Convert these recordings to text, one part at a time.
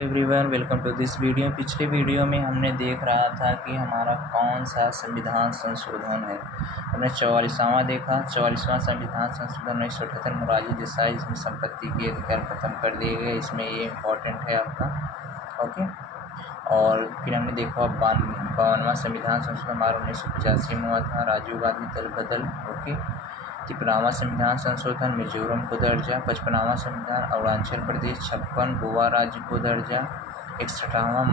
Everyone welcome to this video. पिछले video में हमने देख रहा था कि हमारा कौन सा संविधान संशोधन है। हमने 44वां देखा। 44वां संविधान संशोधन 1978 मोरारजी देसाई, जिसमें संपत्ति के अधिकार खत्म कर दिए गए। इसमें ये इम्पोर्टेंट है आपका, ओके। और फिर हमने देखा 52वां संविधान संशोधन हमारा 1985 में हुआ था, राजीव गांधी दल बदल, ओके। 53वां संविधान संशोधन मिजोरम को दर्जा। 55वां संविधान अरुणाचल प्रदेश। 56 गोवा राज्य को दर्जा। 61वां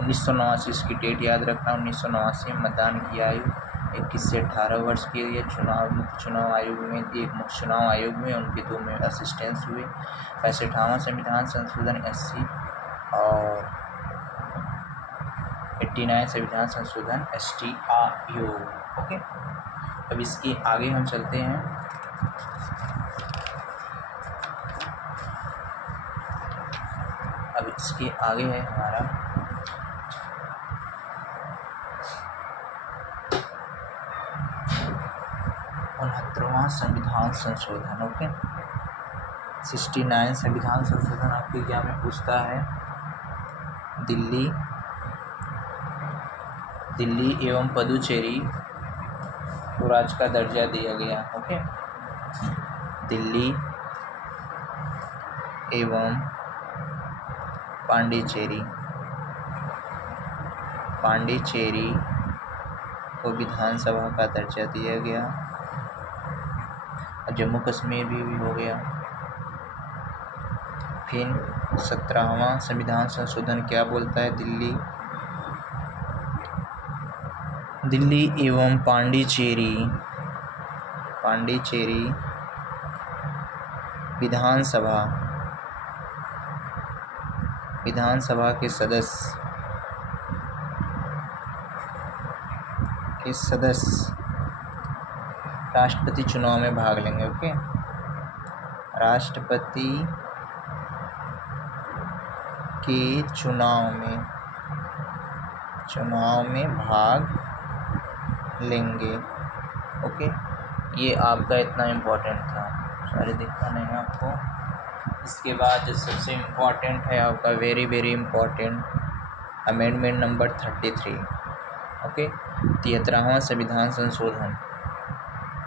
1989 इसकी डेट याद रखना। 1989 मतदान की आयु 21 से 18 वर्ष के लिए। मुख्य चुनाव आयोग में एक मुख्य चुनाव आयोग में उनके 2 में असिस्टेंस हुए। 65वां संविधान संशोधन SC और 89 संविधान संशोधन ST आयोग, ओके। अब इसके आगे हम चलते हैं। अब इसके आगे है हमारा 69वां संविधान संशोधन, ओके। 69 संविधान संशोधन आपके क्या में पूछता है, दिल्ली एवं पुदुचेरी को राज्य का दर्जा दिया गया, ओके। दिल्ली एवं पांडिचेरी को विधानसभा का दर्जा दिया गया। जम्मू कश्मीर भी हो गया। फिर 17वां संविधान संशोधन क्या बोलता है, दिल्ली एवं पांडिचेरी विधानसभा के सदस्य राष्ट्रपति चुनाव में भाग लेंगे, ओके। राष्ट्रपति के चुनाव में भाग लेंगे, ओके। ये आपका इतना इम्पोर्टेंट था, सारे दिखा नहीं है आपको। इसके बाद जो सबसे इम्पोर्टेंट है आपका, very very important, amendment number 33, okay. 73वां संविधान संशोधन।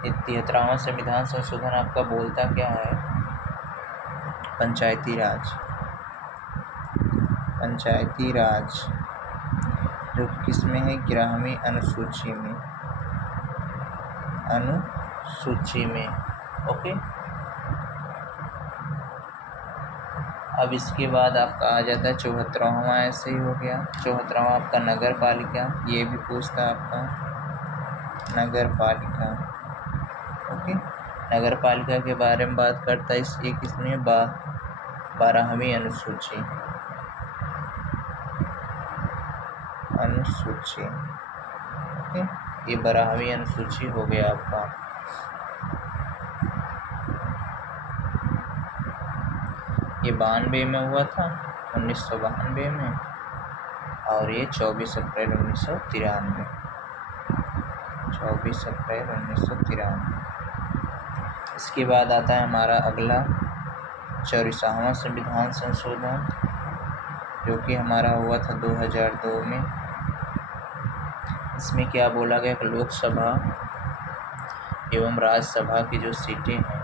73वां संविधान संशोधन आपका बोलता क्या है, पंचायती राज जो किसमें है, 11वीं अनुसूची में, ओके। अब इसके बाद आपका आ जाता है 74वां, ऐसे ही हो गया। 74वां आपका नगर पालिका, ये भी पूछता है आपका नगर पालिका, ओके। नगर पालिका के बारे में बात करता है किसमें, 12वीं अनुसूची, ओके। ये 12वीं अनुसूची हो गया आपका। ये 92 में हुआ था, 1992 में, और ये 24 अप्रैल 1993। 24 अप्रैल 1993। इसके बाद आता है हमारा अगला 44वां संविधान संशोधन, जो कि हमारा हुआ था 2002 में। इसमें क्या बोला गया कि लोकसभा एवं राज्यसभा की जो सीटें हैं,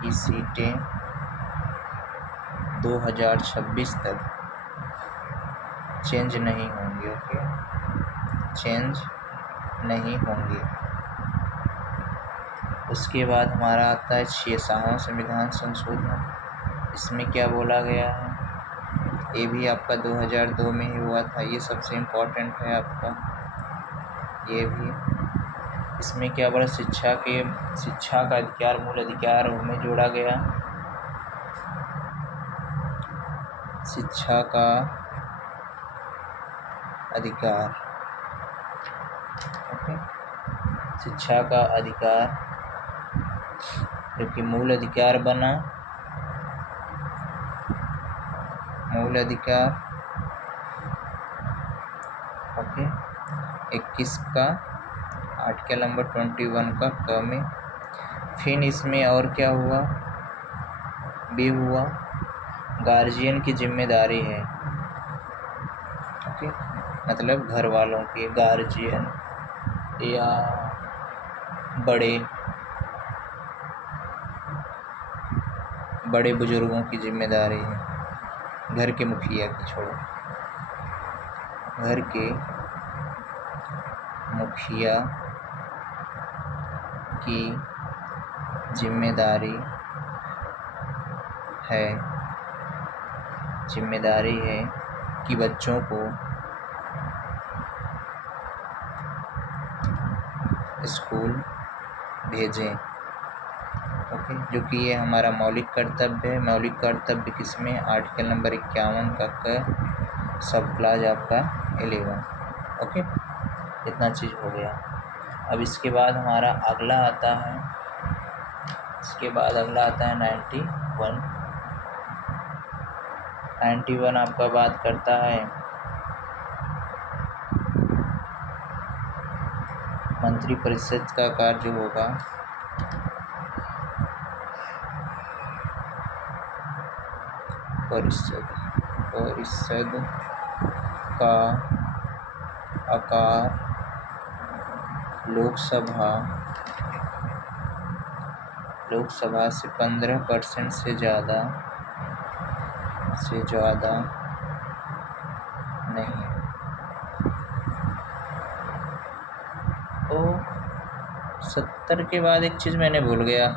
की सीटें 2026 तक चेंज नहीं होंगी, ओके। चेंज नहीं होंगी। उसके बाद हमारा आता है 66वां संविधान संशोधन। इसमें क्या बोला गया है, ये भी आपका 2002 में ही हुआ था। ये सबसे इम्पोर्टेंट है आपका, ये भी। इसमें क्या बोला, शिक्षा का अधिकार मूल अधिकार में जोड़ा गया। शिक्षा का अधिकार, ओके। शिक्षा का अधिकार जो कि मूल अधिकार बना, मूल अधिकार, ओके। 21 का आर्टिकल नंबर 21 का क में। फिर इसमें और क्या हुआ, बी हुआ गार्जियन की जिम्मेदारी है। ओके, मतलब घर वालों की, गार्जियन या बड़े बुजुर्गों की जिम्मेदारी है। घर के मुखिया की छोड़ो, घर के मुखिया की जिम्मेदारी है कि बच्चों को स्कूल भेजें। ओके, जो कि ये हमारा मौलिक कर्तव्य है। मौलिक कर्तव्य किसमें? आर्टिकल नंबर 51 का सब क्लास आपका 11। ओके, इतना चीज़ हो गया। अब इसके बाद हमारा अगला आता है 91। 91 आपका बात करता है मंत्रिपरिषद का कार्य होगा परिषद का आकार लोकसभा से 15% से ज़्यादा नहीं। तो 70 के बाद एक चीज़ मैंने भूल गया।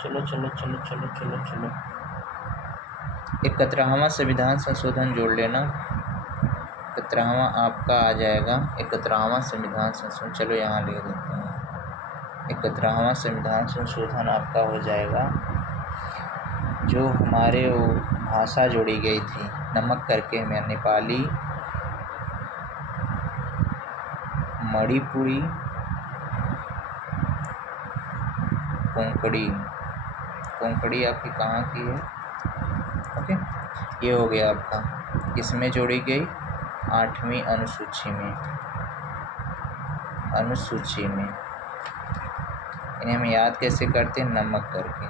चलो 71वां संविधान संशोधन जोड़ लेना। 71वां आपका आ जाएगा। 71वां संविधान संशोधन, चलो यहाँ ले देते हैं। 71वां संविधान संशोधन आपका हो जाएगा, जो हमारे वो भाषा जोड़ी गई थी नमक करके में, नेपाली, मणिपुरी, कोंकणी आपकी कहाँ की है? ओके, ये हो गया आपका। इसमें जोड़ी गई 8वीं अनुसूची में। इन्हें हम याद कैसे करते हैं? नमक करके।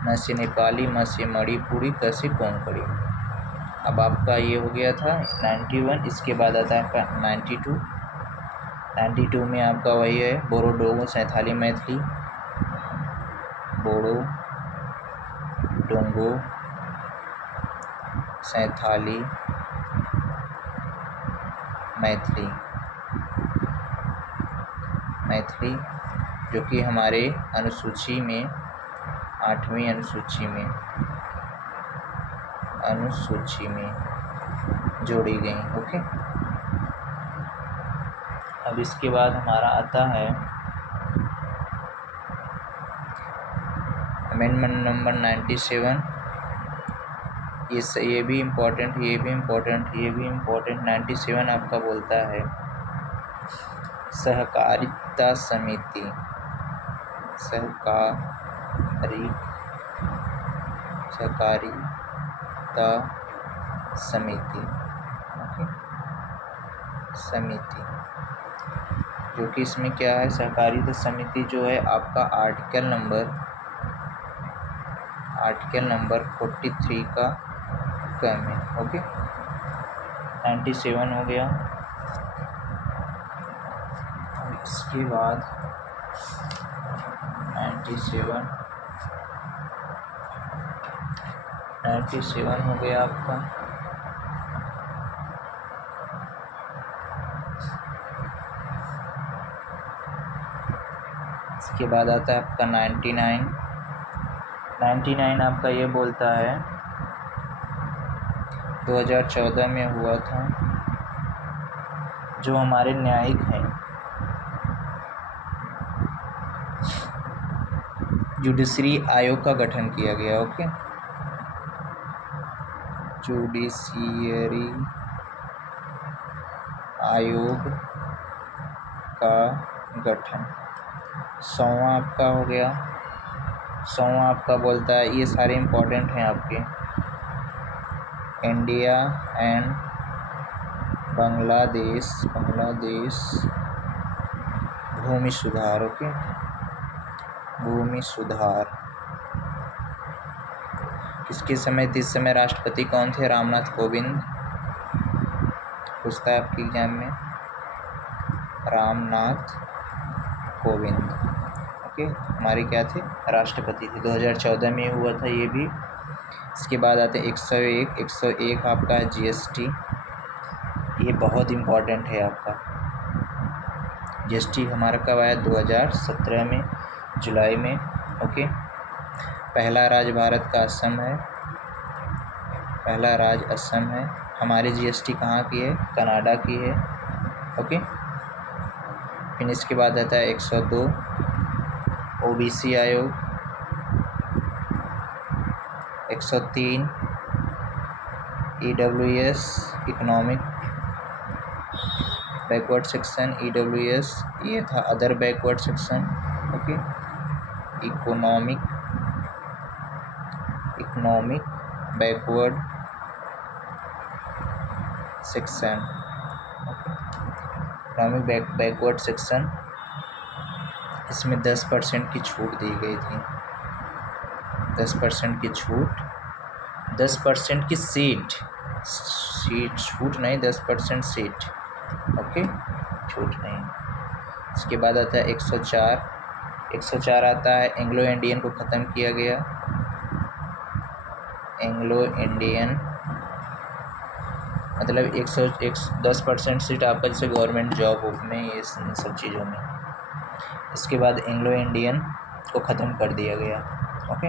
न से नेपाली, म से मणिपुरी, क से कोंकणी। अब आपका ये हो गया था 91। इसके बाद आता है आपका 92 में आपका वही है बोरो डोंगो सैंथाली मैथिली, बोडो डोंगो सैंथाली मैथिली, जो कि हमारे अनुसूची में 8वीं अनुसूची में जोड़ी गई। ओके, अब इसके बाद हमारा आता है अमेंडमेंट नंबर 97। ये भी इम्पोर्टेंट। 97 आपका बोलता है सहकारिता समिति। समिति, जो कि इसमें क्या है? सहकारिता समिति जो है आपका आर्टिकल नंबर 43 का कम है। ओके, 97 हो गया। इसके बाद 97 हो गया आपका। इसके बाद आता है आपका 99 आपका ये बोलता है 2014 में हुआ था, जो हमारे न्यायिक हैं, जुडिशरी आयोग का गठन किया गया। ओके, जुडिशियरी आयोग का गठन। 100वां आपका हो गया। 100वां आपका बोलता है, ये सारे इम्पोर्टेंट हैं आपके, इंडिया एंड बांग्लादेश भूमि सुधार। ओके, भूमि सुधार किसके समय इस समय राष्ट्रपति कौन थे? रामनाथ कोविंद। पूछता है आपकी एग्जाम में, रामनाथ कोविंद। ओके, हमारे क्या थे? राष्ट्रपति थे। 2014 में हुआ था ये भी। इसके बाद आते 101 आपका है जीएसटी। ये बहुत इम्पॉर्टेंट है आपका। जीएसटी हमारा कब आया? 2017 में, जुलाई में। ओके, पहला राज्य भारत का असम है। पहला राज्य असम है। हमारी जीएसटी कहाँ की है? कनाडा की है। ओके, फिर इसके बाद आता है 102 ओबीसी आयोग। 103 EWS economic backward section. EWS ये था other backward section. Okay, economic backward section. Economic backward section, इसमें 10% की छूट दी गई थी। 10% की छूट, 10% की सीट छूट नहीं, 10% सीट। ओके, छूट नहीं। इसके बाद आता है 104 आता है एंग्लो इंडियन को ख़त्म किया गया। एंग्लो इंडियन मतलब 10% सीट आपका जैसे गवर्नमेंट जॉब में, ये सब चीज़ों में। इसके बाद एंग्लो इंडियन को ख़त्म कर दिया गया। ओके,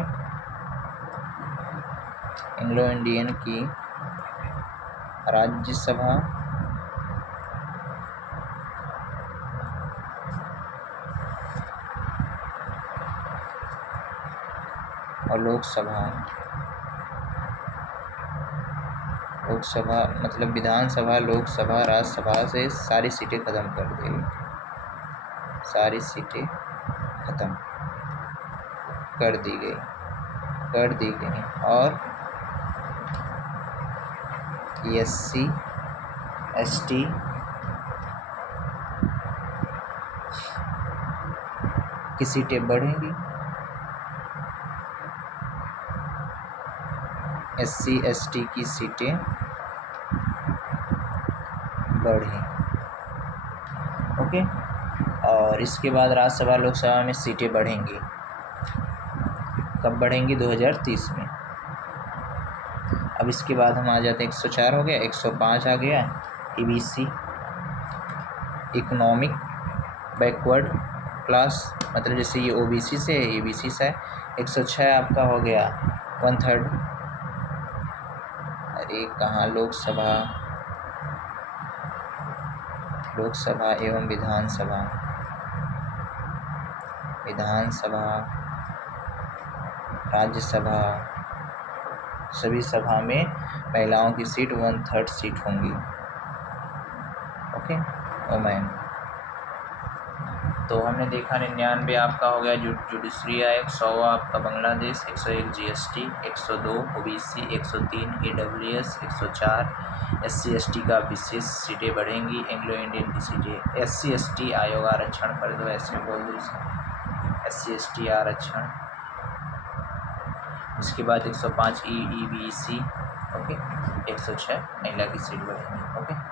एंग्लो इंडियन की राज्यसभा और लोकसभा मतलब विधानसभा, लोकसभा, राज्यसभा से सारी सीटें ख़त्म कर दी गई। सारी सीटें ख़त्म कर दी गई और SC ST की सीटें बढ़ेंगी। SC ST की सीटें बढ़ी। ओके, और इसके बाद राज्यसभा, लोकसभा में सीटें बढ़ेंगी। कब बढ़ेंगी? 2030 में। अब इसके बाद हम आ जाते हैं 104 हो गया, 105 आ गया EBC इकोनॉमिक बैकवर्ड क्लास, मतलब जैसे ये OBC से है, EBC से है। 106 आपका हो गया 1/3। अरे कहाँ? लोकसभा एवं विधानसभा राज्यसभा, सभी सभा में महिलाओं की सीट 1/3 सीट होंगी। Okay, women. तो हमने देखा 99 आपका हो गया जुडिशरी आयोग, 100 आपका Bangladesh, 101 GST, 102 OBC, 103 AWS, 104 SC ST का विशेष सीटें बढ़ेंगी। एंग्लो इंडियन की सीटें, SC ST आयोग आरक्षण कर दो, ऐसे बोल दो SC ST आरक्षण। इसके बाद 105 EBC। ओके, 106 महिला की सीट बढ़ेंगी। ओके।